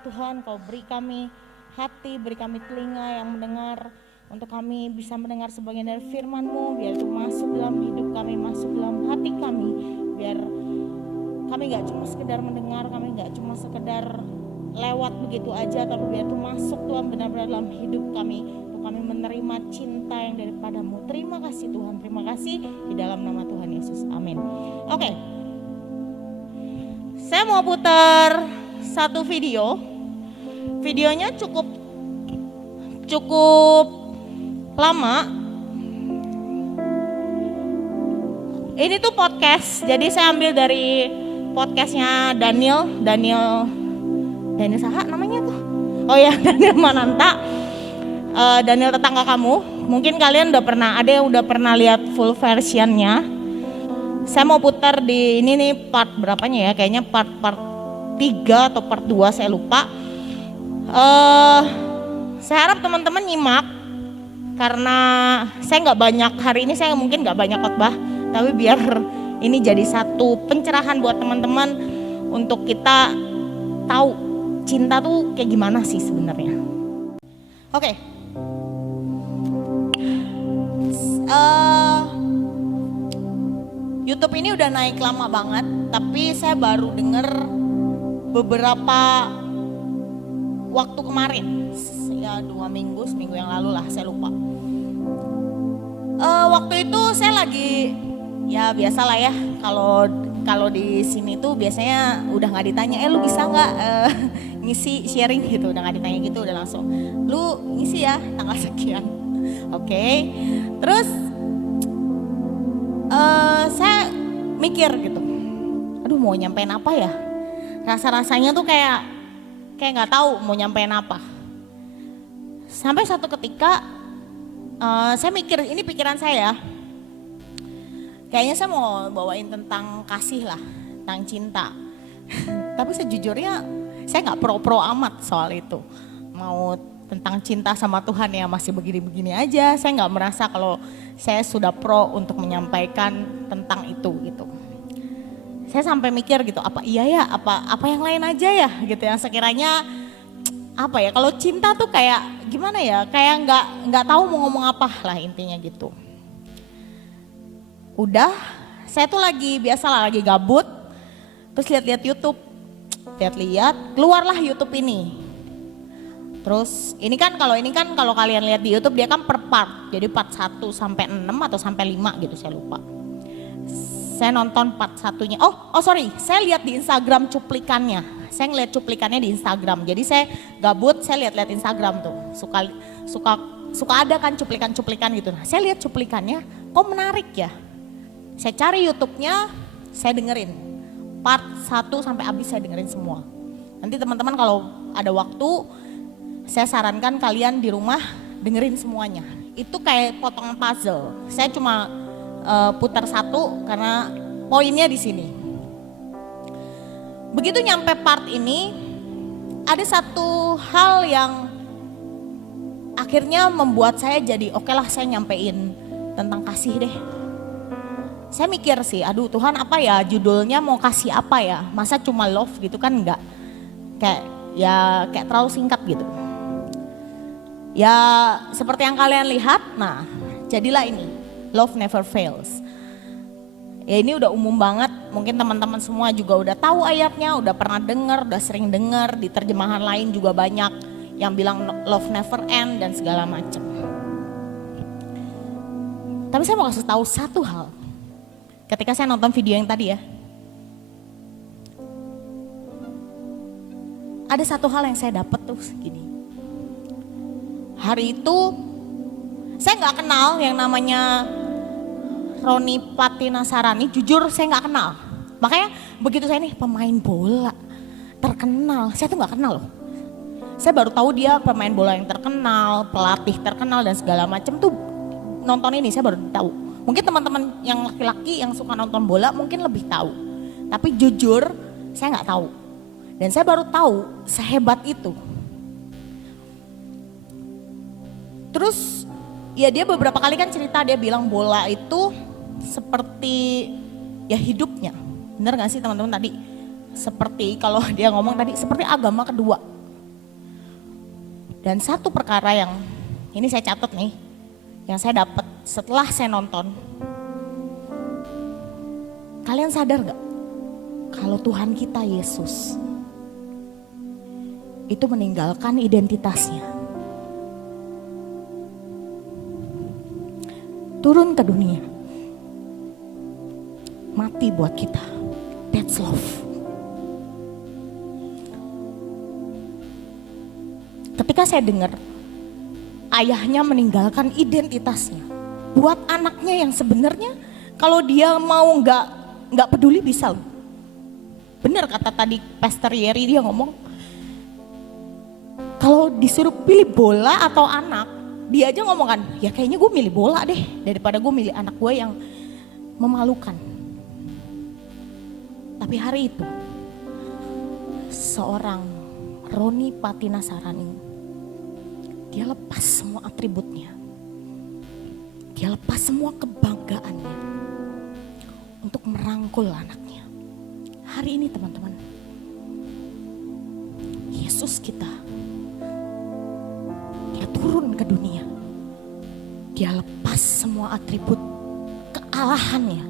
Tuhan, Kau beri kami hati, beri kami telinga yang mendengar, untuk kami bisa mendengar sebagian dari firman-Mu, biar itu masuk dalam hidup kami, masuk dalam hati kami, biar kami gak cuma sekedar mendengar, kami gak cuma sekedar lewat begitu aja, tapi biar itu masuk Tuhan benar-benar dalam hidup kami, untuk kami menerima cinta yang daripada-Mu. Terima kasih Tuhan, terima kasih di dalam nama Tuhan Yesus, amin. Oke, saya mau putar satu video. Videonya cukup lama. Ini tuh podcast, jadi saya ambil dari podcastnya Daniel Saha namanya tuh. Oh ya, Daniel Mananta. Daniel Tetangga Kamu. Mungkin kalian udah pernah, ada yang udah pernah lihat full versionnya. Saya mau putar di ini nih part berapanya ya? Kayaknya part 3 atau part 2, saya lupa. Saya harap teman-teman nyimak, karena saya nggak banyak hari ini, saya mungkin nggak banyak khotbah, tapi biar ini jadi satu pencerahan buat teman-teman untuk kita tahu cinta tuh kayak gimana sih sebenarnya. Oke. YouTube ini udah naik lama banget, tapi saya baru denger beberapa waktu kemarin, ya 2 minggu, seminggu yang lalu lah, saya lupa. Waktu itu saya lagi, ya biasalah ya, kalau di sini tuh biasanya udah nggak ditanya, lu bisa nggak ngisi sharing gitu, udah nggak ditanya gitu, udah langsung, lu ngisi ya tanggal sekian, oke. Terus saya mikir gitu, aduh mau nyampein apa ya? Rasa-rasanya tuh kayak nggak tahu mau nyampein apa. Sampai satu ketika saya mikir, ini pikiran saya, kayaknya saya mau bawain tentang kasih lah, tentang cinta. Tapi sejujurnya saya nggak pro amat soal itu. Mau tentang cinta sama Tuhan ya masih begini-begini aja. Saya nggak merasa kalau saya sudah pro untuk menyampaikan tentang itu gitu. Saya sampai mikir gitu, apa iya ya, apa yang lain aja ya gitu, yang sekiranya apa ya, kalau cinta tuh kayak gimana ya, kayak nggak tahu mau ngomong apa lah intinya gitu. Udah, saya tuh lagi biasalah lagi gabut, terus lihat-lihat YouTube, keluarlah YouTube ini. Terus ini kan kalau kalian lihat di YouTube dia kan per part, jadi part 1 sampai 6 atau sampai 5 gitu, saya lupa. Saya nonton part 1-nya. Sorry, saya lihat di Instagram cuplikannya. Saya ngeliat cuplikannya di Instagram. Jadi saya gabut, saya lihat Instagram tuh. Suka ada kan cuplikan-cuplikan gitu. Nah, saya lihat cuplikannya, kok menarik ya. Saya cari YouTube-nya, saya dengerin. Part 1 sampai habis saya dengerin semua. Nanti teman-teman kalau ada waktu, saya sarankan kalian di rumah dengerin semuanya. Itu kayak potongan puzzle. Saya cuma putar satu karena poinnya di sini. Begitu nyampe part ini, ada satu hal yang akhirnya membuat saya jadi oke lah, saya nyampein tentang kasih deh. Saya mikir sih, aduh Tuhan apa ya judulnya, mau kasih apa ya, masa cuma love gitu kan, enggak, kayak terlalu singkat gitu. Ya seperti yang kalian lihat, nah jadilah ini Love Never Fails. Ya ini udah umum banget, mungkin teman-teman semua juga udah tahu ayatnya, udah pernah dengar, udah sering dengar, di terjemahan lain juga banyak yang bilang love never end dan segala macam. Tapi saya mau kasih tahu satu hal. Ketika saya nonton video yang tadi ya, ada satu hal yang saya dapat tuh segini. Hari itu saya nggak kenal yang namanya Roni Patinasarani, jujur saya nggak kenal. Makanya begitu saya nih pemain bola terkenal, saya tuh nggak kenal loh. Saya baru tahu dia pemain bola yang terkenal, pelatih terkenal dan segala macam tuh, nonton ini saya baru tahu. Mungkin teman-teman yang laki-laki yang suka nonton bola mungkin lebih tahu. Tapi jujur saya nggak tahu. Dan saya baru tahu sehebat itu. Terus ya dia beberapa kali kan cerita, dia bilang bola itu seperti ya hidupnya. Bener gak sih teman-teman tadi? Seperti kalau dia ngomong tadi seperti agama kedua. Dan satu perkara yang ini saya catat nih, yang saya dapat setelah saya nonton. Kalian sadar gak? Kalau Tuhan kita Yesus itu meninggalkan identitasnya. Turun ke dunia. Mati buat kita. That's love. Ketika saya dengar ayahnya meninggalkan identitasnya buat anaknya yang sebenarnya kalau dia mau nggak peduli bisa loh. Bener kata tadi Pastor Yeri, dia ngomong kalau disuruh pilih bola atau anak, dia aja ngomong kan, ya kayaknya gue milih bola deh daripada gue milih anak gue yang memalukan. Tapi hari itu seorang Roni Patinasarani, dia lepas semua atributnya. Dia lepas semua kebanggaannya untuk merangkul anaknya. Hari ini teman-teman, Yesus kita, dia turun ke dunia. Dia lepas semua atribut kealahannya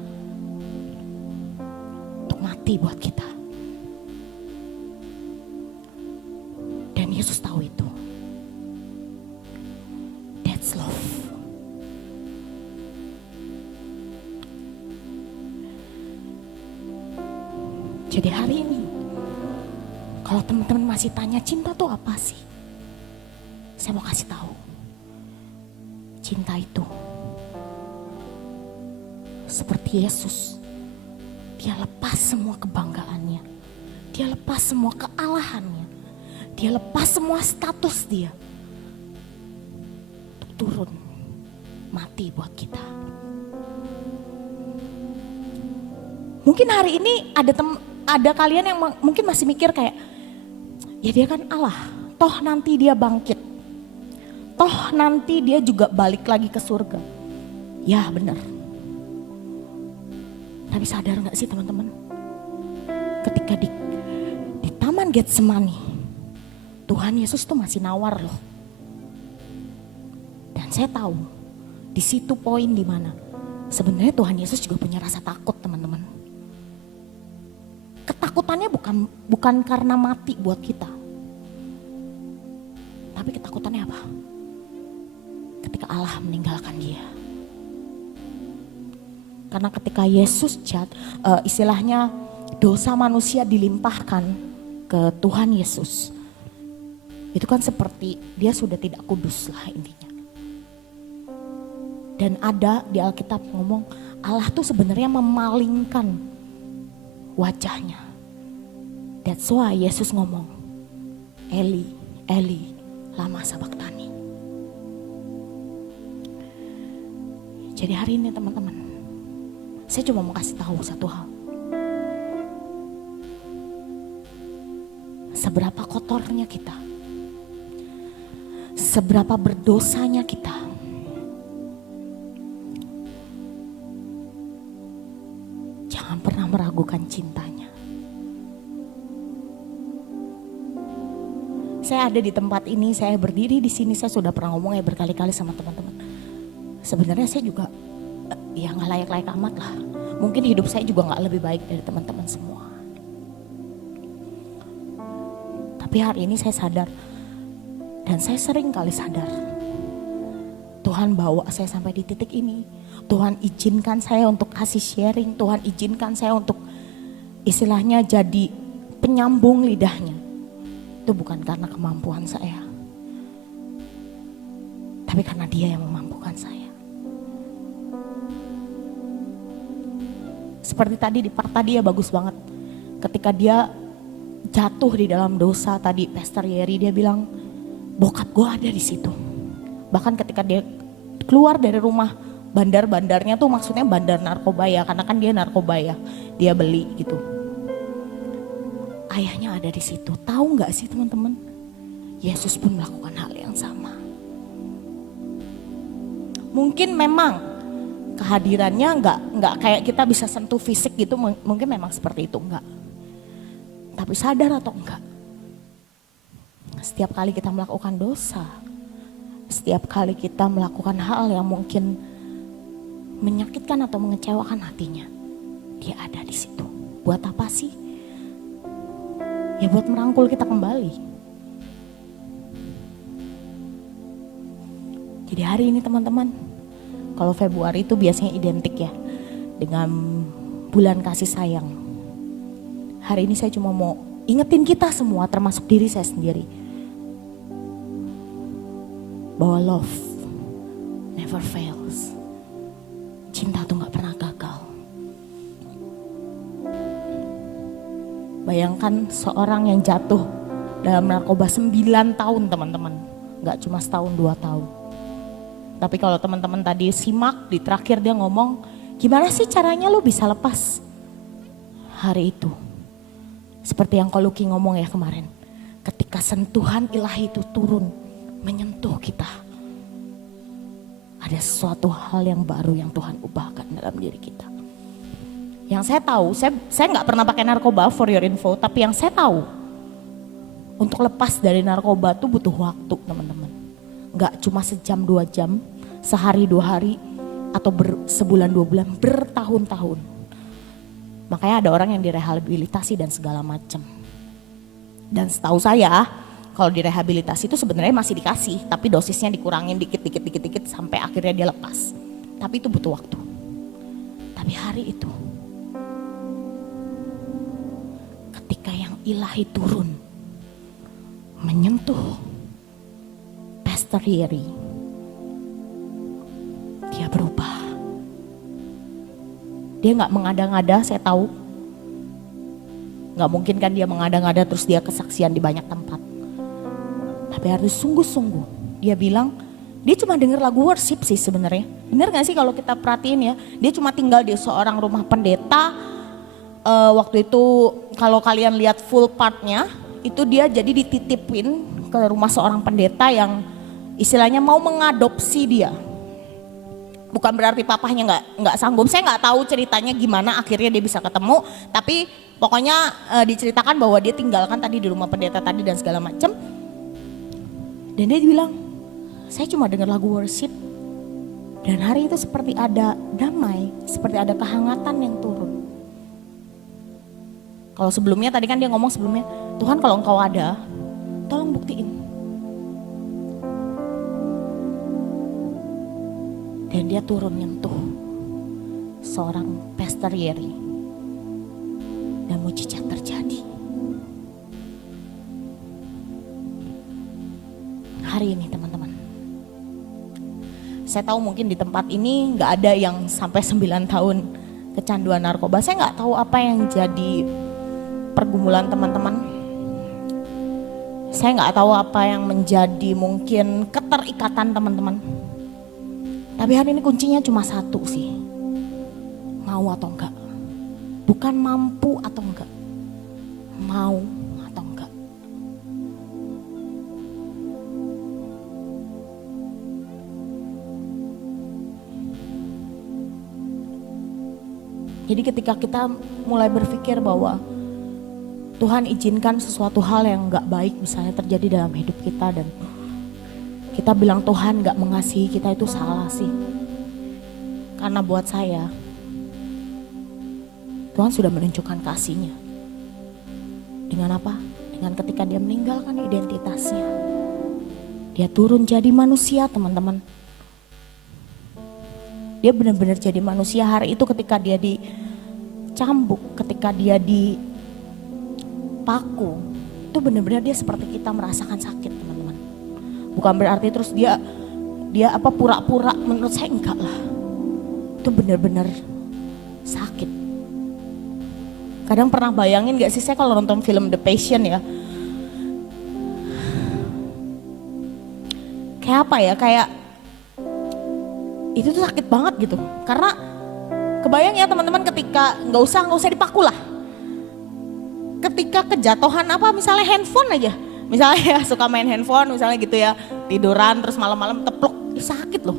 untuk mati buat kita. Dan Yesus tahu itu. That's love. Jadi hari ini, kalau teman-teman masih tanya cinta tuh apa sih? Saya mau kasih tahu. Cinta itu seperti Yesus. Dia lepas semua kebanggaannya. Dia lepas semua kealahannya. Dia lepas semua status dia. Turun mati buat kita. Mungkin hari ini ada kalian yang mungkin masih mikir kayak, ya dia kan Allah, toh nanti dia bangkit, toh nanti dia juga balik lagi ke surga. Ya benar. Tapi sadar gak sih teman-teman, ketika di Taman Getsemani, Tuhan Yesus tuh masih nawar loh. Dan saya tahu di situ poin di mana sebenarnya Tuhan Yesus juga punya rasa takut teman-teman. Ketakutannya bukan karena mati buat kita. Tapi ketakutannya apa? Ketika Allah meninggalkan dia. Karena ketika Yesus istilahnya dosa manusia dilimpahkan ke Tuhan Yesus. Itu kan seperti dia sudah tidak kudus lah intinya. Dan ada di Alkitab ngomong Allah tuh sebenarnya memalingkan wajahnya. That's why Yesus ngomong, Eli, Eli, lama sabachthani. Jadi hari ini teman-teman, saya cuma mau kasih tahu satu hal. Seberapa kotornya kita, seberapa berdosanya kita, jangan pernah meragukan cintanya. Saya ada di tempat ini, saya berdiri di sini, saya sudah pernah ngomong ya berkali-kali sama teman-teman. Sebenarnya saya juga ya gak layak-layak amat lah. Mungkin hidup saya juga gak lebih baik dari teman-teman semua. Tapi hari ini saya sadar, dan saya sering kali sadar, Tuhan bawa saya sampai di titik ini. Tuhan izinkan saya untuk kasih sharing, Tuhan izinkan saya untuk istilahnya jadi penyambung lidahnya. Itu bukan karena kemampuan saya, tapi karena dia yang memampukan saya. Seperti tadi di part tadi ya bagus banget. Ketika dia jatuh di dalam dosa tadi, Pastor Yeri dia bilang, bokap gue ada di situ. Bahkan ketika dia keluar dari rumah, bandar-bandarnya tuh maksudnya bandar narkoba ya, karena kan dia narkoba ya, dia beli gitu. Ayahnya ada di situ. Tahu nggak sih teman-teman? Yesus pun melakukan hal yang sama. Mungkin memang kehadirannya nggak kayak kita bisa sentuh fisik gitu. Mungkin memang seperti itu enggak. Tapi sadar atau enggak? Setiap kali kita melakukan dosa, setiap kali kita melakukan hal yang mungkin menyakitkan atau mengecewakan hatinya, dia ada di situ. Buat apa sih? Ya buat merangkul kita kembali. Jadi hari ini teman-teman, kalau Februari itu biasanya identik ya dengan bulan kasih sayang. Hari ini saya cuma mau ingetin kita semua, termasuk diri saya sendiri, bahwa love never fails. Cinta tuh gak pernah gagal. Bayangkan seorang yang jatuh dalam narkoba 9 tahun teman-teman. Gak cuma setahun 2 tahun. Tapi kalau teman-teman tadi simak di terakhir dia ngomong, gimana sih caranya lo bisa lepas hari itu? Seperti yang Koluki ngomong ya kemarin. Ketika sentuhan ilahi itu turun menyentuh kita, ada sesuatu hal yang baru yang Tuhan ubahkan dalam diri kita. Yang saya tahu, saya gak pernah pakai narkoba for your info, tapi yang saya tahu, untuk lepas dari narkoba tuh butuh waktu teman-teman. Gak cuma sejam 2 jam, sehari 2 hari, atau sebulan 2 bulan, bertahun-tahun. Makanya ada orang yang direhabilitasi dan segala macam. Dan setahu saya, kalau direhabilitasi itu sebenarnya masih dikasih, tapi dosisnya dikurangin dikit sampai akhirnya dia lepas. Tapi itu butuh waktu. Tapi hari itu, ketika yang ilahi turun, menyentuh Pastor Yeri, dia berubah. Dia gak mengada-ngada, saya tahu. Gak mungkin kan dia mengada-ngada terus dia kesaksian di banyak tempat. Tapi harus sungguh-sungguh. Dia bilang, dia cuma denger lagu worship sih sebenarnya. Bener gak sih kalau kita perhatiin ya, dia cuma tinggal di seorang rumah pendeta. Waktu itu kalau kalian lihat full partnya, itu dia jadi dititipin ke rumah seorang pendeta yang istilahnya mau mengadopsi dia. Bukan berarti papahnya nggak sanggup. Saya nggak tahu ceritanya gimana akhirnya dia bisa ketemu. Tapi pokoknya diceritakan bahwa dia tinggalkan tadi di rumah pendeta tadi dan segala macam. Dan dia bilang, saya cuma dengar lagu worship. Dan hari itu seperti ada damai, seperti ada kehangatan yang turun. Kalau sebelumnya tadi kan dia ngomong sebelumnya, Tuhan kalau engkau ada, tolong buktiin. Dan dia turun nyentuh seorang Pastor Yeri. Dan mujizat terjadi. Hari ini teman-teman. Saya tahu mungkin di tempat ini gak ada yang sampai 9 tahun kecanduan narkoba. Saya gak tahu apa yang jadi pergumulan teman-teman. Saya gak tahu apa yang menjadi mungkin keterikatan teman-teman. Tapi hari ini kuncinya cuma satu sih. Mau atau enggak. Bukan mampu atau enggak. Mau atau enggak. Jadi ketika kita mulai berpikir bahwa Tuhan izinkan sesuatu hal yang enggak baik misalnya terjadi dalam hidup kita dan kita bilang Tuhan gak mengasihi kita, itu salah sih. Karena buat saya, Tuhan sudah menunjukkan kasihnya. Dengan apa? Dengan ketika dia meninggalkan identitasnya. Dia turun jadi manusia teman-teman. Dia benar-benar jadi manusia hari itu ketika dia dicambuk, ketika dia dipaku. Itu benar-benar dia seperti kita merasakan sakit teman-teman. Bukan berarti terus dia pura-pura, menurut saya enggak lah. Itu benar-benar sakit. Kadang pernah bayangin gak sih saya kalau nonton film The Passion ya. Kayak apa ya, kayak itu tuh sakit banget gitu. Karena kebayang ya teman-teman ketika gak usah dipaku lah. Ketika kejatuhan apa misalnya handphone aja. Misalnya ya suka main handphone misalnya gitu ya, tiduran terus malam-malam teplok, sakit loh.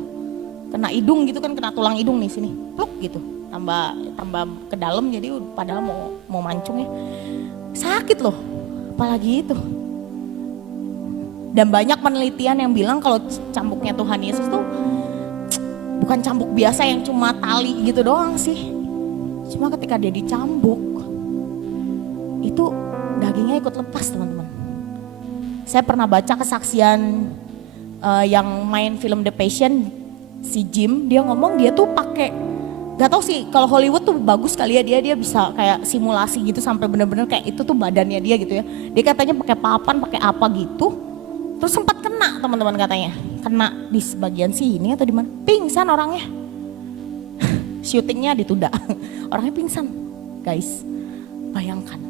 Kena hidung gitu kan, kena tulang hidung nih sini, pluk gitu. Tambah ke dalam jadi padahal mau mancung ya. Sakit loh, apalagi itu. Dan banyak penelitian yang bilang kalau cambuknya Tuhan Yesus tuh bukan cambuk biasa yang cuma tali gitu doang sih. Cuma ketika dia dicambuk, itu dagingnya ikut lepas teman-teman. Saya pernah baca kesaksian yang main film The Passion, si Jim, dia ngomong dia tuh pakai, gak tau sih kalau Hollywood tuh bagus kali ya, dia bisa kayak simulasi gitu sampai bener-bener kayak itu tuh badannya dia gitu ya. Dia katanya pakai papan, pakai apa gitu, terus sempat kena teman-teman katanya, kena di sebagian sini atau di mana, pingsan orangnya. Syutingnya ditunda, orangnya pingsan, guys, bayangkan.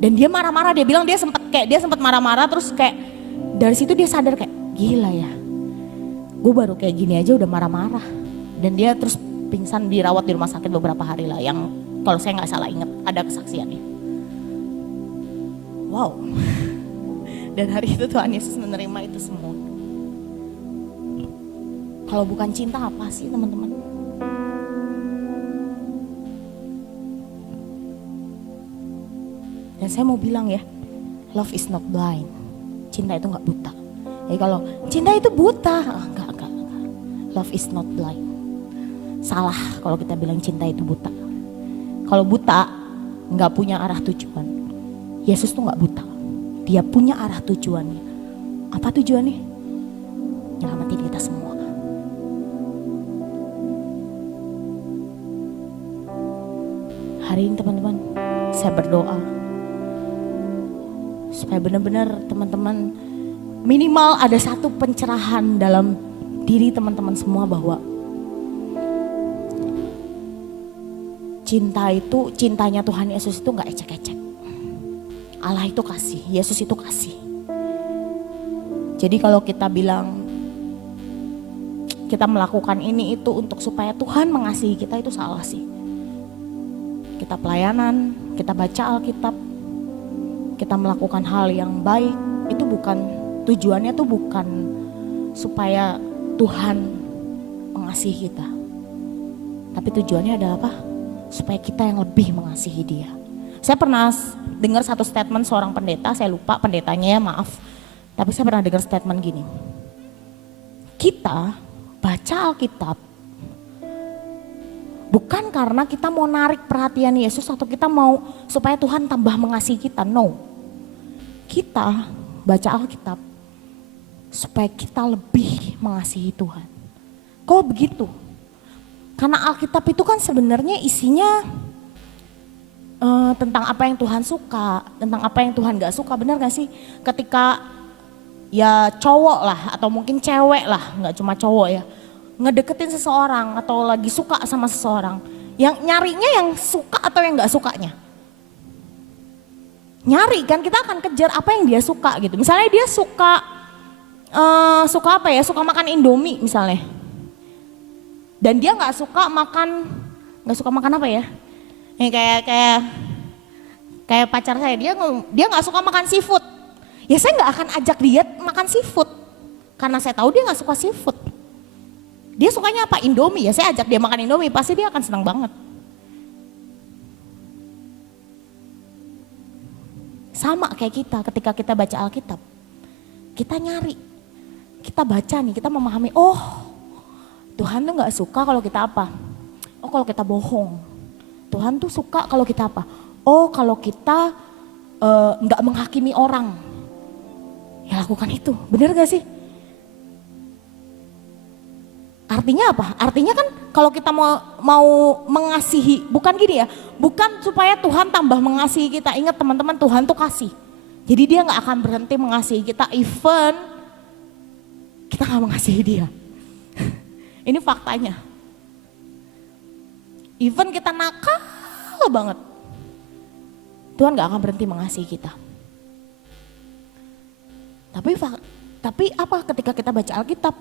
Dan dia marah-marah, dia bilang dia sempat marah-marah, terus kayak dari situ dia sadar kayak gila ya, gue baru kayak gini aja udah marah-marah. Dan dia terus pingsan, dirawat di rumah sakit beberapa hari lah, yang kalau saya nggak salah ingat ada kesaksiannya. Wow. Dan hari itu Tuhan Yesus menerima itu semua. Kalau bukan cinta apa sih teman-teman? Dan saya mau bilang ya, love is not blind. Cinta itu nggak buta. Jadi kalau cinta itu buta, enggak. Love is not blind. Salah kalau kita bilang cinta itu buta. Kalau buta, nggak punya arah tujuan. Yesus tuh nggak buta. Dia punya arah tujuannya. Apa tujuannya? Nyelamatin kita semua. Hari ini teman-teman, saya berdoa supaya benar-benar teman-teman minimal ada satu pencerahan dalam diri teman-teman semua bahwa cintanya Tuhan Yesus itu gak ecek-ecek. Allah itu kasih, Yesus itu kasih. Jadi kalau kita bilang kita melakukan ini itu untuk supaya Tuhan mengasihi kita, itu salah sih. Kita pelayanan, kita baca Alkitab, kita melakukan hal yang baik, itu bukan tujuannya tuh bukan supaya Tuhan mengasihi kita. Tapi tujuannya adalah apa? Supaya kita yang lebih mengasihi Dia. Saya pernah dengar satu statement seorang pendeta, saya lupa pendetanya ya, maaf. Tapi saya pernah dengar statement gini. Kita baca Alkitab bukan karena kita mau narik perhatian Yesus atau kita mau supaya Tuhan tambah mengasihi kita, no. Kita baca Alkitab supaya kita lebih mengasihi Tuhan. Kok begitu? Karena Alkitab itu kan sebenarnya isinya tentang apa yang Tuhan suka, tentang apa yang Tuhan gak suka, benar gak sih? Ketika ya cowok lah atau mungkin cewek lah, gak cuma cowok ya, ngedeketin seseorang atau lagi suka sama seseorang, yang nyarinya yang suka atau yang gak sukanya? Nyari kan, kita akan kejar apa yang dia suka gitu. Misalnya dia suka apa ya, suka makan Indomie misalnya. Dan dia nggak suka makan apa ya? Kayak pacar saya, dia nggak suka makan seafood. Ya saya nggak akan ajak dia makan seafood karena saya tahu dia nggak suka seafood. Dia sukanya apa? Indomie. Ya saya ajak dia makan Indomie, pasti dia akan senang banget. Sama kayak kita ketika kita baca Alkitab, kita nyari, kita baca nih, kita memahami, oh Tuhan tuh gak suka kalau kita apa? Oh kalau kita bohong. Tuhan tuh suka kalau kita apa? Oh kalau kita gak menghakimi orang. Ya lakukan itu, benar gak sih? Artinya apa? Artinya kan kalau kita mau mengasihi, bukan gini ya, bukan supaya Tuhan tambah mengasihi kita. Ingat teman-teman, Tuhan tuh kasih. Jadi dia gak akan berhenti mengasihi kita even kita gak mengasihi dia. Ini faktanya. Even kita nakal banget, Tuhan gak akan berhenti mengasihi kita. Tapi apa ketika kita baca Alkitab?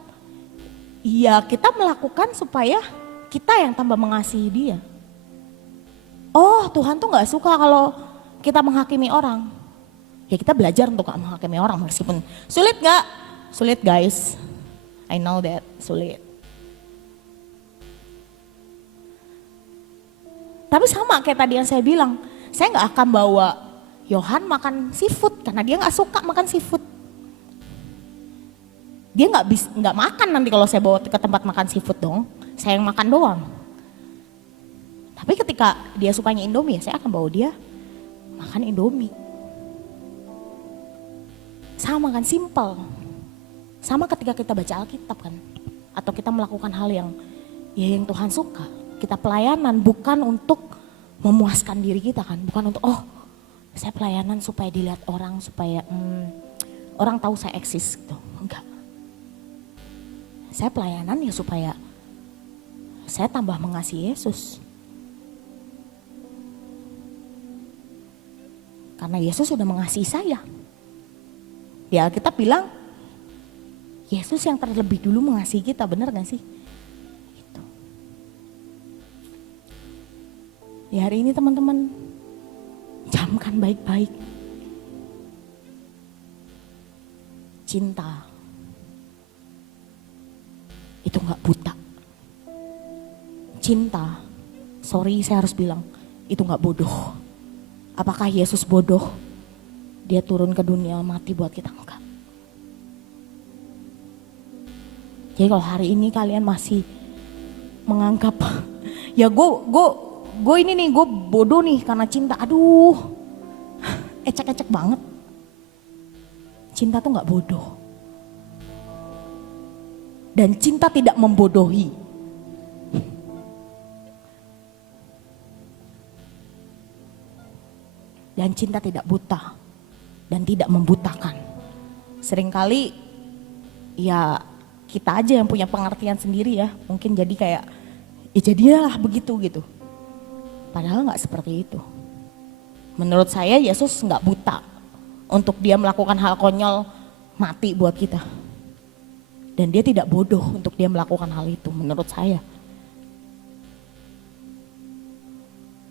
Iya, kita melakukan supaya kita yang tambah mengasihi Dia. Oh, Tuhan tuh gak suka kalau kita menghakimi orang. Ya kita belajar untuk gak menghakimi orang meskipun sulit gak? Sulit guys, I know that, sulit. Tapi sama kayak tadi yang saya bilang, saya gak akan bawa Yohan makan seafood karena dia gak suka makan seafood. Dia nggak makan nanti kalau saya bawa ke tempat makan seafood dong. Saya yang makan doang. Tapi ketika dia sukanya Indomie, ya saya akan bawa dia makan Indomie. Sama kan, simple. Sama ketika kita baca Alkitab kan. Atau kita melakukan hal yang yang Tuhan suka. Kita pelayanan bukan untuk memuaskan diri kita kan. Bukan untuk saya pelayanan supaya dilihat orang, supaya orang tahu saya eksis gitu. Enggak. Saya pelayanan ya supaya saya tambah mengasihi Yesus. Karena Yesus sudah mengasihi saya. Di Alkitab bilang, Yesus yang terlebih dulu mengasihi kita, benar gak sih? Gitu. Di hari ini teman-teman, camkan baik-baik. Cinta itu gak buta. Cinta, sorry saya harus bilang, itu gak bodoh. Apakah Yesus bodoh? Dia turun ke dunia mati buat kita? Enggak. Jadi kalau hari ini kalian masih menganggap, ya gue ini nih, gue bodoh nih karena cinta. Aduh, ecek-ecek banget. Cinta tuh gak bodoh. Dan cinta tidak membodohi. Dan cinta tidak buta. Dan tidak membutakan. Seringkali ya kita aja yang punya pengertian sendiri ya. Mungkin jadi kayak, ya jadilah begitu gitu. Padahal gak seperti itu. Menurut saya Yesus gak buta. Untuk dia melakukan hal konyol, mati buat kita. Dan dia tidak bodoh untuk dia melakukan hal itu menurut saya.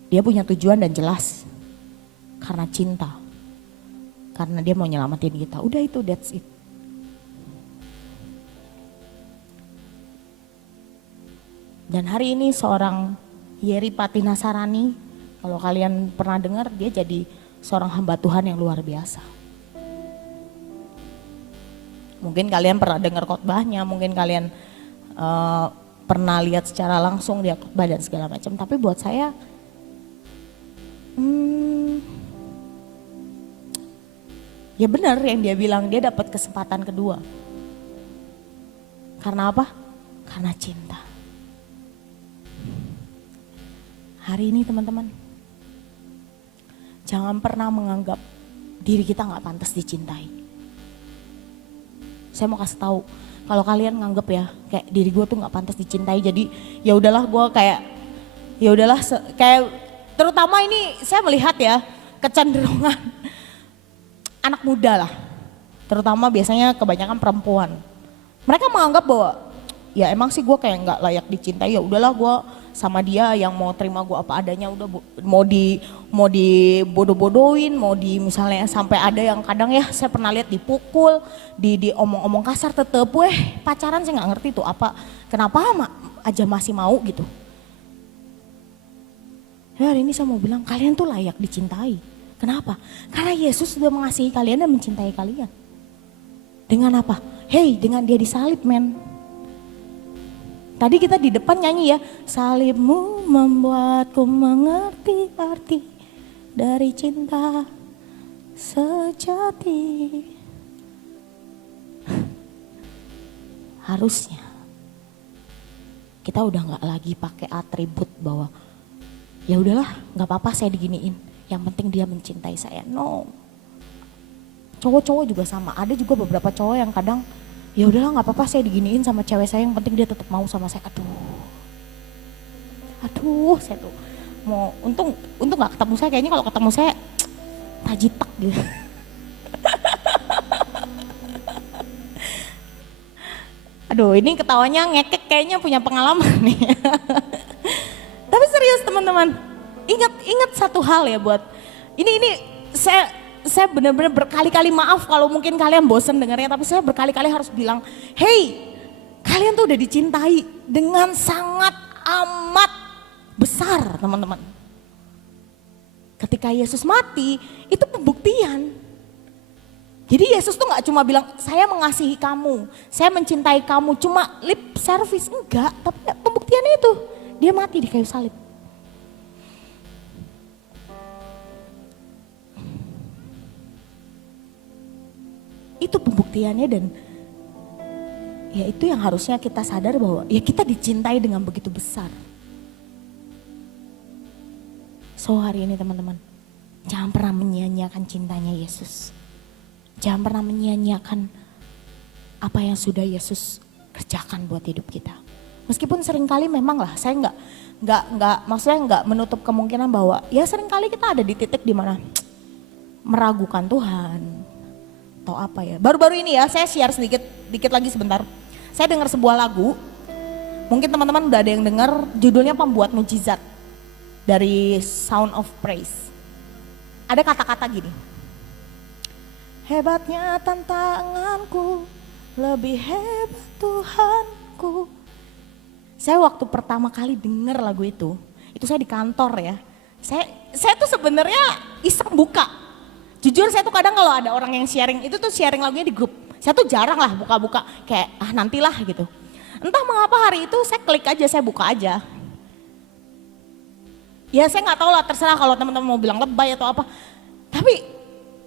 Dia punya tujuan dan jelas. Karena cinta. Karena dia mau nyelamatin kita. Udah itu, that's it. Dan hari ini seorang Yeri Patinasarani, kalau kalian pernah dengar, dia jadi seorang hamba Tuhan yang luar biasa. Mungkin kalian pernah dengar khotbahnya, mungkin kalian pernah lihat secara langsung dia khotbah dan segala macam. Tapi buat saya, ya benar yang dia bilang, dia dapat kesempatan kedua. Karena apa? Karena cinta. Hari ini teman-teman, jangan pernah menganggap diri kita gak pantas dicintai. Saya mau kasih tahu, kalau kalian nganggep ya kayak diri gue tuh nggak pantas dicintai, jadi ya udahlah gue kayak ya udahlah kayak, terutama ini saya melihat ya kecenderungan anak muda lah, terutama biasanya kebanyakan perempuan. Mereka menganggap bahwa ya emang sih gue kayak nggak layak dicintai, ya udahlah gue sama dia yang mau terima gue apa adanya, udah mau dibodoh-bodohin, mau di misalnya sampai ada yang kadang ya saya pernah lihat dipukul, di omong-omong kasar, tetep pacaran saya nggak ngerti tuh apa, kenapa aja masih mau gitu. Ya hari ini saya mau bilang kalian tuh layak dicintai. Kenapa? Karena Yesus sudah mengasihi kalian dan mencintai kalian. Dengan apa? Hey, dengan dia disalib men. Tadi kita di depan nyanyi ya, salibmu membuatku mengerti arti dari cinta sejati. Harusnya kita udah nggak lagi pakai atribut bahwa ya udahlah nggak apa-apa saya diginiin, yang penting dia mencintai saya. No, cowok-cowok juga sama. Ada juga beberapa cowok yang kadang ya udahlah nggak apa-apa saya diginiin sama cewek saya, yang penting dia tetap mau sama saya. Aduh saya tuh mau untung nggak ketemu saya, kayaknya kalau ketemu saya tajitak gitu. Aduh ini ketawanya ngekek, kayaknya punya pengalaman nih. Tapi serius teman-teman, ingat satu hal ya, buat ini saya benar-benar berkali-kali maaf kalau mungkin kalian bosen dengarnya, tapi saya berkali-kali harus bilang, hey, kalian tuh udah dicintai dengan sangat amat besar teman-teman. Ketika Yesus mati, itu pembuktian. Jadi Yesus tuh gak cuma bilang saya mengasihi kamu, saya mencintai kamu, cuma lip service, enggak. Tapi pembuktiannya itu, dia mati di kayu salib. Itu pembuktiannya dan ya itu yang harusnya kita sadar bahwa ya kita dicintai dengan begitu besar. So hari ini teman-teman, jangan pernah menyia-nyiakan cintanya Yesus. Jangan pernah menyia-nyiakan apa yang sudah Yesus kerjakan buat hidup kita. Meskipun seringkali memang lah, saya maksudnya nggak menutup kemungkinan bahwa ya seringkali kita ada di titik di mana meragukan Tuhan atau apa ya. Baru-baru ini ya saya share dikit lagi sebentar. Saya dengar sebuah lagu, mungkin teman-teman udah ada yang dengar, judulnya Pembuat Mujizat dari Sound of Praise. Ada kata-kata gini, hebatnya tantanganku, lebih hebat Tuhanku. Saya waktu pertama kali dengar lagu itu saya di kantor ya. Saya tuh sebenarnya iseng buka. Jujur saya tuh kadang kalau ada orang yang sharing, itu tuh sharing lagunya di grup. Saya tuh jarang lah buka-buka, kayak nantilah gitu. Entah mengapa hari itu saya klik aja, saya buka aja. Ya saya gak tahu lah, terserah kalau teman-teman mau bilang lebay atau apa. Tapi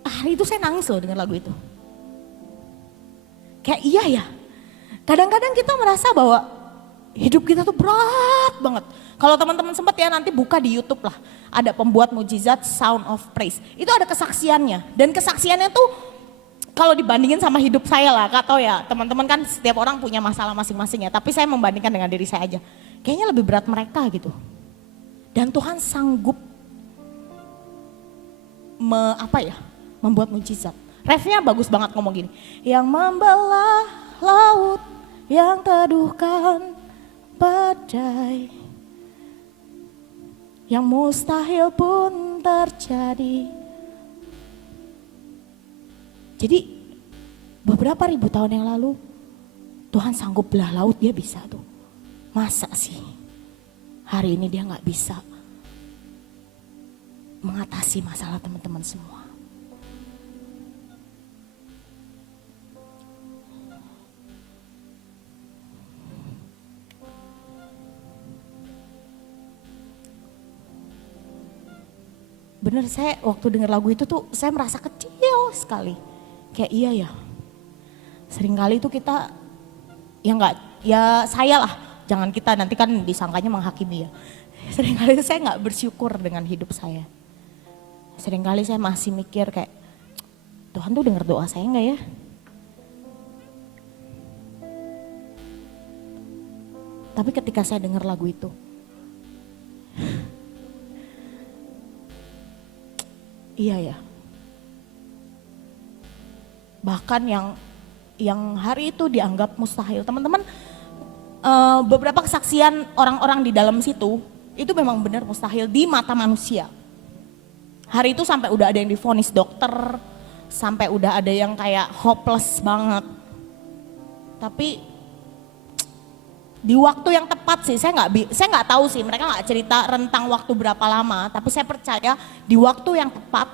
hari itu saya nangis loh dengar lagu itu. Kayak iya ya, kadang-kadang kita merasa bahwa hidup kita tuh berat banget. Kalau teman-teman sempat ya nanti buka di YouTube lah. Ada Pembuat Mujizat Sound of Praise. Itu ada kesaksiannya. Dan kesaksiannya tuh kalau dibandingin sama hidup saya lah. Gak tau ya teman-teman kan setiap orang punya masalah masing-masing ya. Tapi saya membandingkan dengan diri saya aja. Kayaknya lebih berat mereka gitu. Dan Tuhan sanggup membuat mujizat. Refnya bagus banget ngomong gini. Yang membelah laut, yang teduhkan badai, yang mustahil pun terjadi. Jadi beberapa ribu tahun yang lalu Tuhan sanggup belah laut, dia bisa tuh. Masa sih hari ini dia gak bisa mengatasi masalah teman-teman semua? Bener, saya waktu dengar lagu itu tuh saya merasa kecil sekali. Kayak iya ya, seringkali itu kita, ya saya lah, jangan kita nanti kan disangkanya menghakimi ya. Seringkali itu saya gak bersyukur dengan hidup saya. Seringkali saya masih mikir kayak, Tuhan tuh dengar doa saya gak ya? Tapi ketika saya dengar lagu itu, iya ya. Bahkan yang hari itu dianggap mustahil. Teman-teman, beberapa kesaksian orang-orang di dalam situ, itu memang benar mustahil di mata manusia. Hari itu sampai udah ada yang divonis dokter, sampai udah ada yang kayak hopeless banget. Tapi di waktu yang tepat sih, saya nggak tahu sih, mereka nggak cerita rentang waktu berapa lama, tapi saya percaya di waktu yang tepat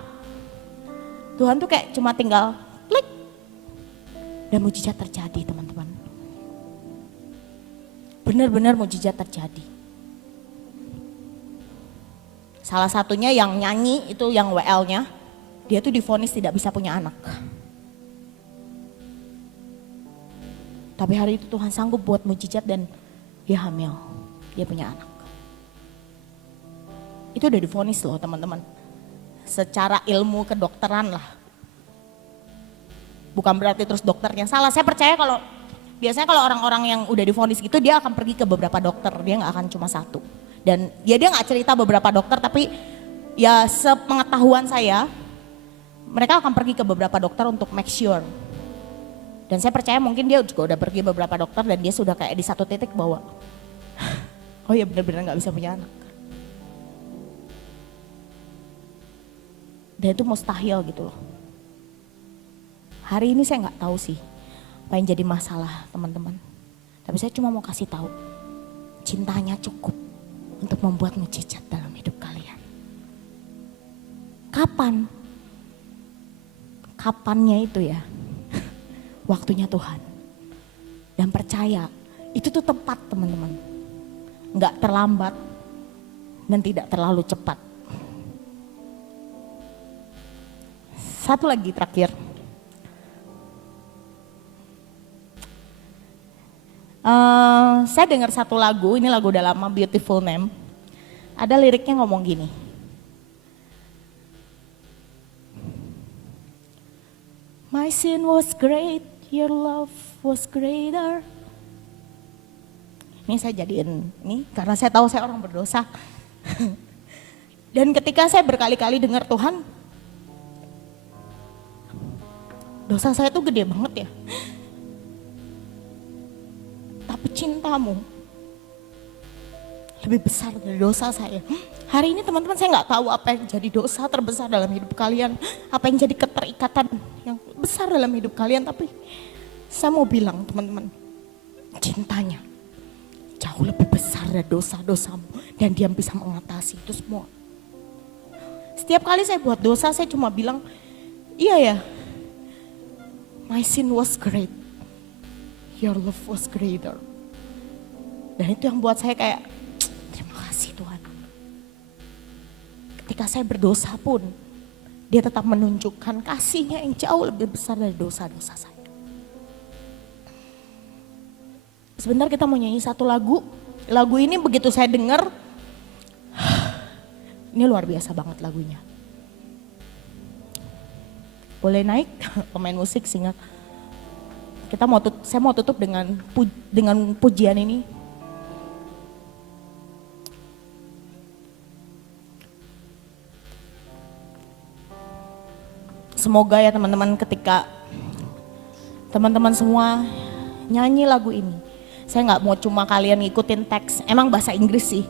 Tuhan tuh kayak cuma tinggal klik dan mujizat terjadi, teman-teman. Benar-benar mujizat terjadi. Salah satunya yang nyanyi itu yang WL-nya, dia tuh divonis tidak bisa punya anak. Tapi hari itu Tuhan sanggup buat mujizat dan dia hamil, dia punya anak. Itu udah divonis loh teman-teman. Secara ilmu kedokteran lah. Bukan berarti terus dokternya salah. Saya percaya kalau biasanya kalau orang-orang yang udah divonis gitu dia akan pergi ke beberapa dokter. Dia gak akan cuma satu. Dan ya dia gak cerita beberapa dokter, tapi ya sepengetahuan saya mereka akan pergi ke beberapa dokter untuk make sure. Dan saya percaya mungkin dia juga udah pergi beberapa dokter dan dia sudah kayak di satu titik bahwa oh ya benar-benar gak bisa punya anak. Dan itu mustahil gitu loh. Hari ini saya gak tahu sih apa yang jadi masalah teman-teman. Tapi saya cuma mau kasih tahu, cintanya cukup untuk membuat mujizat dalam hidup kalian. Kapan? kapannya itu ya, waktunya Tuhan. Dan percaya, itu tuh tepat teman-teman. Nggak terlambat dan tidak terlalu cepat. Satu lagi terakhir. Saya dengar satu lagu, ini lagu udah lama, Beautiful Name. Ada liriknya ngomong gini. My sin was great, your love was greater. Ini saya jadiin ini karena saya tahu saya orang berdosa. Dan ketika saya berkali-kali dengar Tuhan, dosa saya tuh gede banget ya. Tapi cintamu lebih besar dari dosa saya. Hari ini teman-teman saya nggak tahu apa yang jadi dosa terbesar dalam hidup kalian. Apa yang jadi keterikatan yang besar dalam hidup kalian. Tapi saya mau bilang teman-teman, cintanya jauh lebih besar dari dosa-dosamu. Dan dia bisa mengatasi itu semua. Setiap kali saya buat dosa saya cuma bilang, iya ya, my sin was great, your love was greater. Dan itu yang buat saya kayak, terima kasih Tuhan. Ketika saya berdosa pun, dia tetap menunjukkan kasihnya yang jauh lebih besar dari dosa-dosa saya. Sebentar kita mau nyanyi satu lagu. Lagu ini begitu saya dengar, ini luar biasa banget lagunya. Boleh naik pemain musik sehingga saya mau tutup dengan pujian ini. Semoga ya teman-teman ketika teman-teman semua nyanyi lagu ini. Saya nggak mau cuma kalian ngikutin teks, emang bahasa Inggris sih.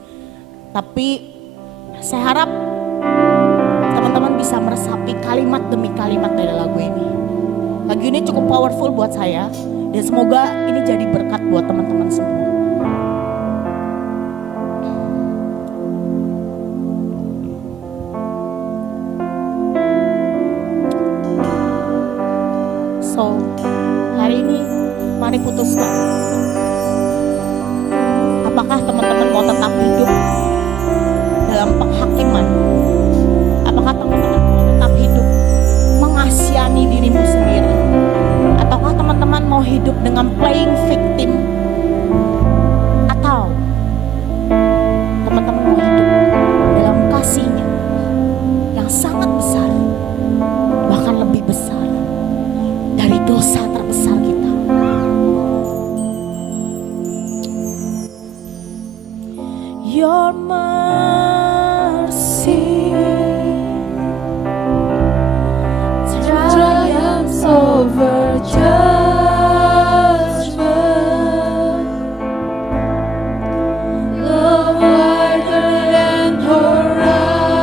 Tapi saya harap teman-teman bisa meresapi kalimat demi kalimat dari lagu ini. Lagu ini cukup powerful buat saya dan semoga ini jadi berkat buat teman-teman semua. So, hari ini mari putuskan. Apakah teman-teman mau tetap hidup dalam penghakiman? Apakah teman-teman mau tetap hidup mengasihani dirimu sendiri? Ataukah teman-teman mau hidup dengan playing victim? Atau teman-teman mau hidup dalam kasihnya yang sangat besar, bahkan lebih besar dari dosa terbesar kita? Your mercy triumphs over judgment. Love wider than horizon,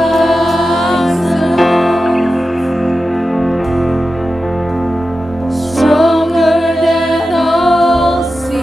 stronger than all seas.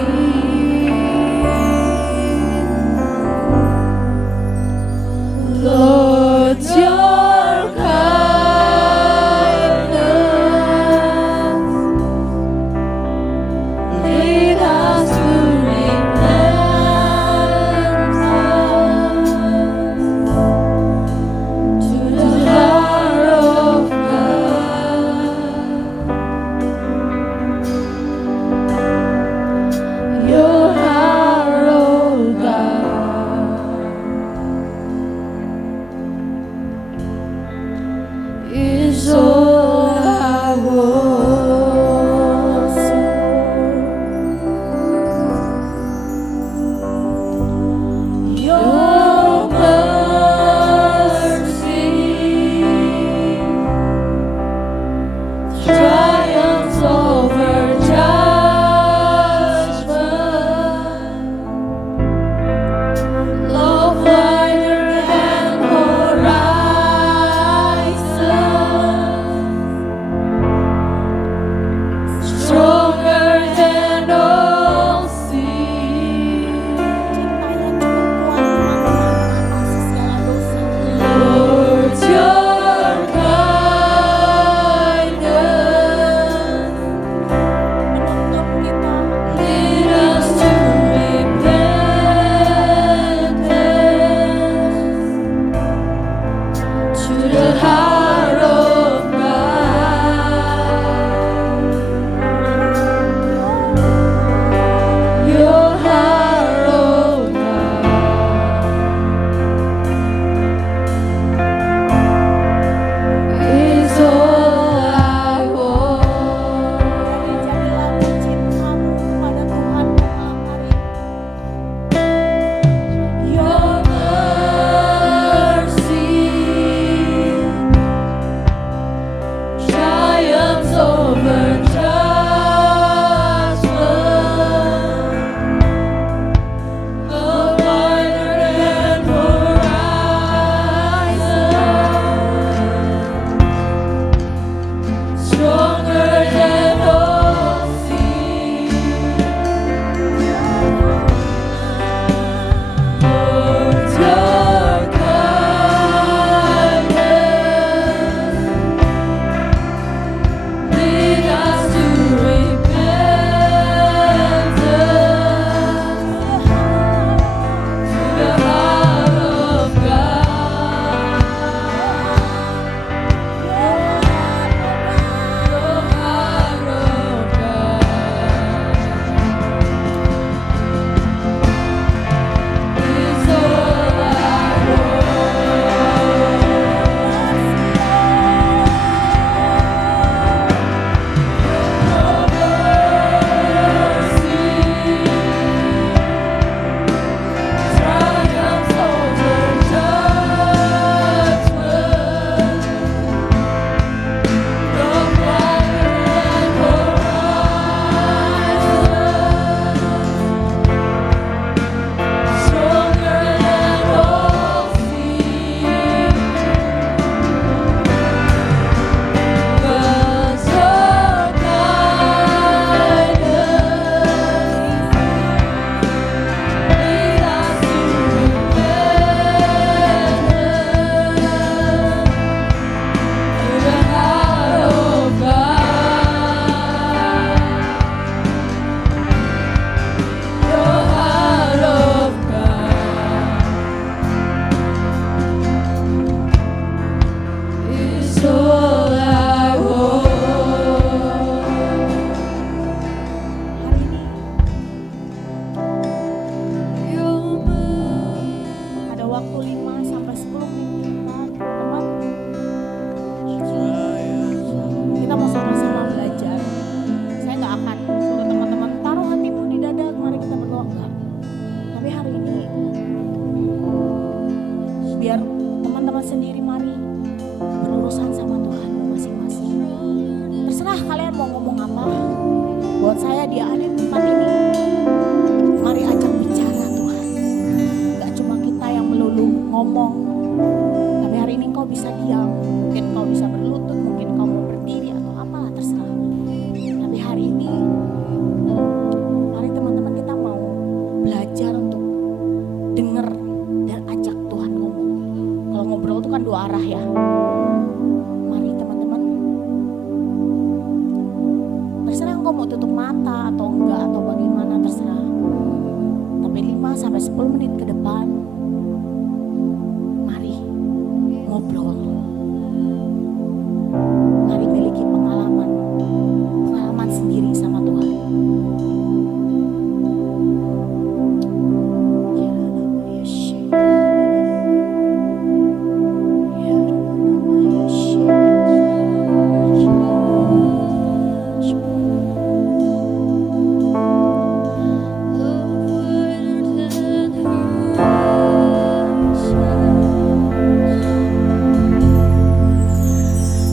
sendiri mari berurusan sama Tuhanmu masing-masing. Terserah kalian mau ngomong apa. Buat saya dia ada di tempat ini. Mari ajak bicara Tuhan. Gak cuma kita yang melulu ngomong. Tapi hari ini kau bisa diam. Mungkin kau bisa berlutut. Mungkin kau mau berdiri atau apalah terserah. Tapi hari ini mari teman-teman kita mau belajar untuk dengar dan ajak Tuhan ngomong. Kalau ngobrol itu kan dua arah ya. Mari teman-teman. Terserah engkau mau tutup mata atau enggak atau bagaimana terserah. Tapi 5-10 menit ke depan mari ngobrol. Mari miliki pengalaman sendiri sama Tuhan.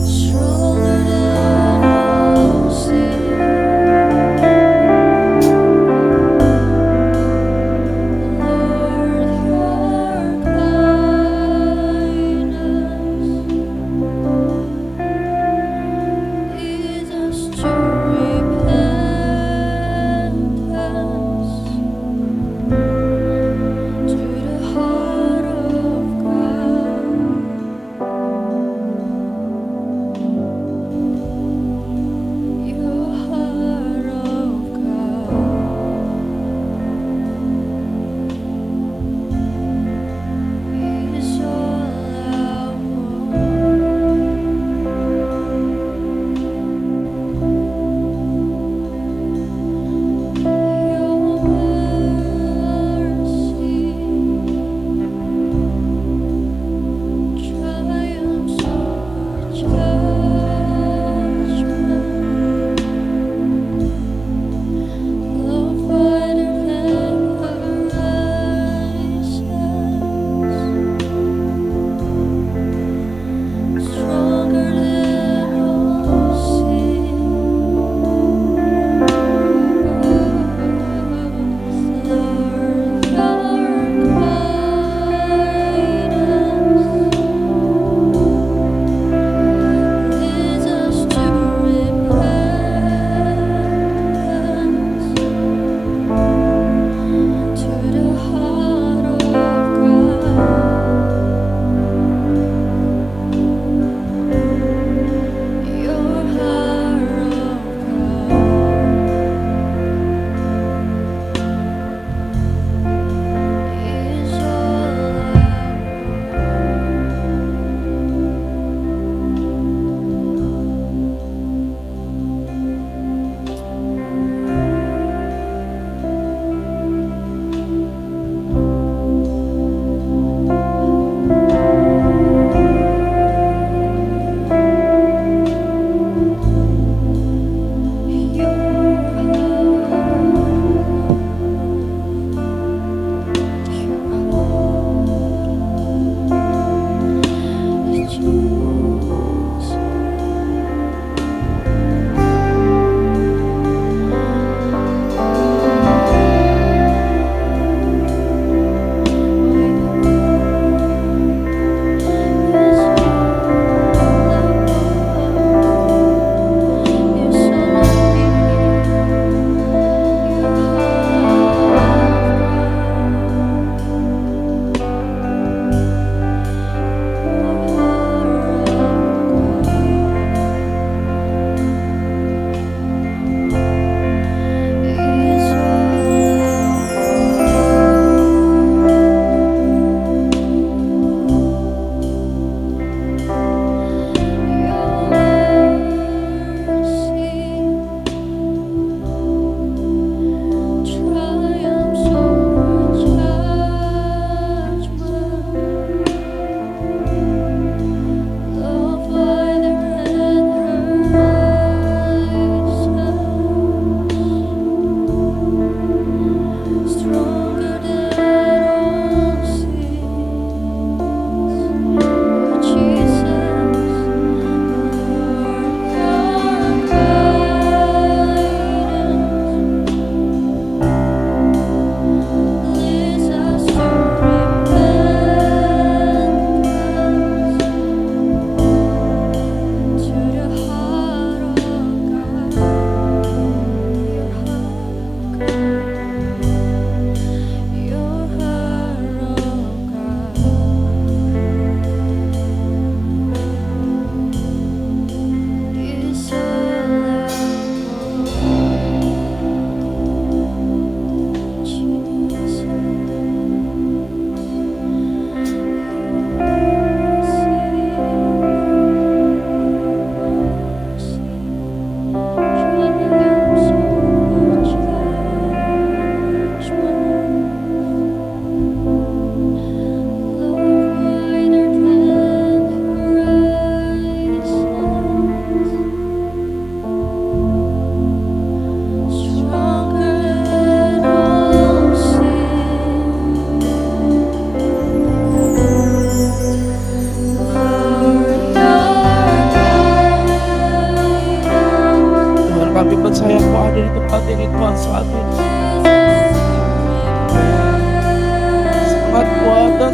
Stronger than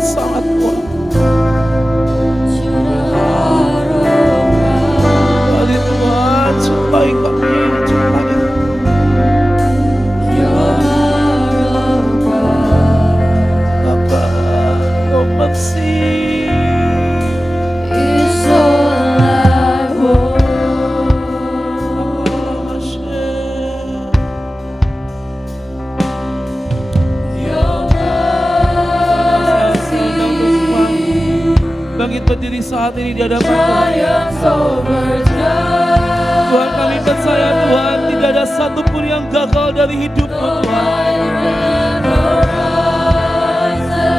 sangat kuat. Mari Tuhan, cintai kami, cintai Kau bersih. Bangkit berdiri saat ini di hadapan Tuhan. Tuhan, kami percaya Tuhan, tidak ada satupun yang gagal dari hidupmu Tuhan.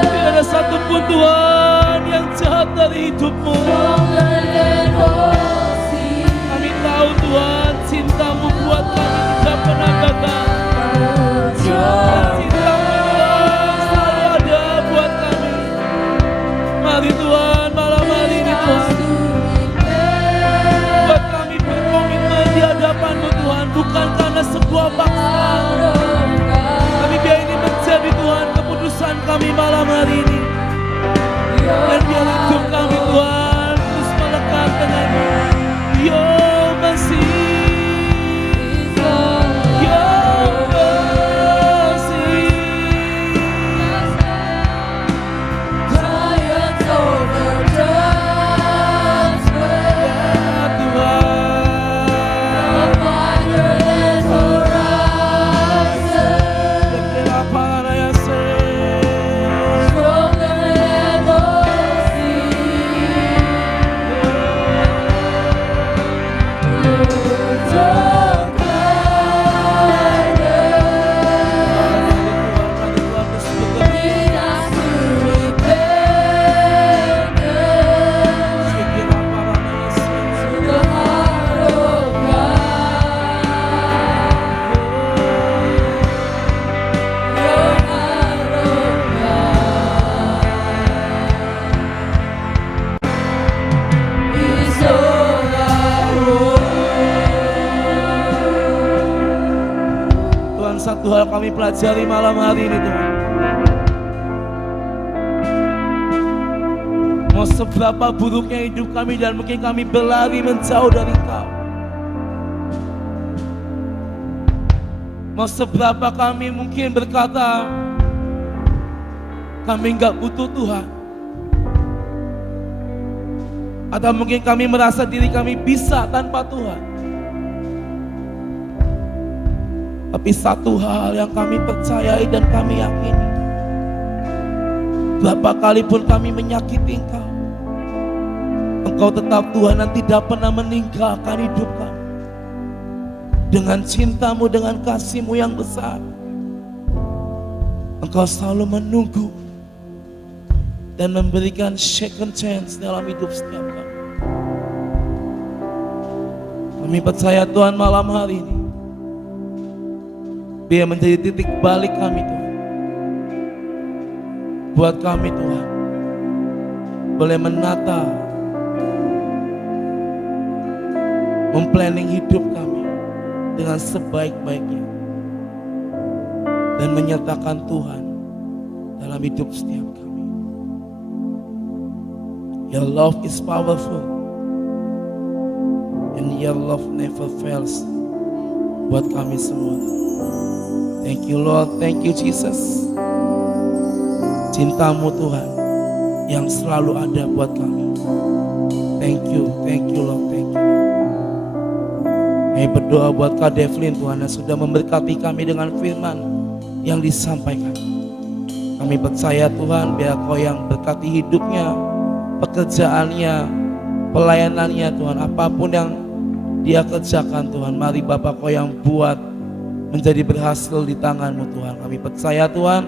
Tidak ada satupun Tuhan yang jahat dari hidupmu. Kami tahu Tuhan, cintamu buat kami tidak pernah gagal. Cintamu Tuhan selalu ada buat kami. Mari Tuhan, malam hari ini Tuhan, buat kami berkomitmen di hadapan-Mu Tuhan, bukan karena sebuah paksaan, tapi biar ini menjadi Tuhan keputusan kami malam hari ini. Dan biar hidup kami Tuhan terus melekat dengan-Mu. Yo Masih, Yo Masih. Satu hal kami pelajari malam hari ini Tuhan, mau seberapa buruknya hidup kami dan mungkin kami berlari menjauh dari Kau, mau seberapa kami mungkin berkata kami gak butuh Tuhan, atau mungkin kami merasa diri kami bisa tanpa Tuhan. Tapi satu hal yang kami percayai dan kami yakini, berapa kali pun kami menyakiti Engkau, Engkau tetap Tuhan dan tidak pernah meninggalkan hidup kami. Dengan cinta-Mu, dengan kasih-Mu yang besar, Engkau selalu menunggu dan memberikan second chance dalam hidup setiap kami. Kami percaya Tuhan malam hari ini, biar menjadi titik balik kami Tuhan. Buat kami Tuhan, boleh menata, memplanning hidup kami dengan sebaik-baiknya. Dan menyatakan Tuhan dalam hidup setiap kami. Your love is powerful. And your love never fails. Buat kami semua. Thank you Lord, thank you Jesus. Cinta-Mu Tuhan yang selalu ada buat kami. Thank you Lord, thank you. Kami berdoa buat Kak Devlin Tuhan yang sudah memberkati kami dengan firman yang disampaikan. Kami percaya Tuhan, biar Kau yang berkati hidupnya, pekerjaannya, pelayanannya Tuhan, apapun yang dia kerjakan Tuhan, mari Bapa Kau yang buat menjadi berhasil di tangan-Mu Tuhan. Kami percaya Tuhan,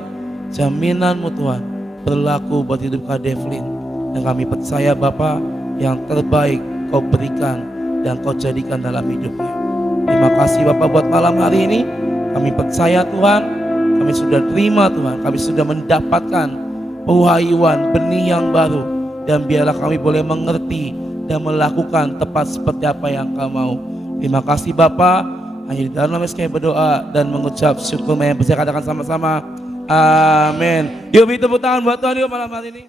jaminan-Mu Tuhan berlaku buat hidup Kak Devlin. Dan kami percaya Bapa, yang terbaik Kau berikan dan Kau jadikan dalam hidupnya. Terima kasih Bapa buat malam hari ini. Kami percaya Tuhan, kami sudah terima Tuhan, kami sudah mendapatkan pewahyuan benih yang baru. Dan biarlah kami boleh mengerti dan melakukan tepat seperti apa yang Kau mau. Terima kasih Bapa. Hanya di dalam nama Yesus kami berdoa dan mengucap syukur. Yang bisa katakan sama-sama, Amin. Yuk beri tepuk tangan buat Tuhan yuk malam hari ini.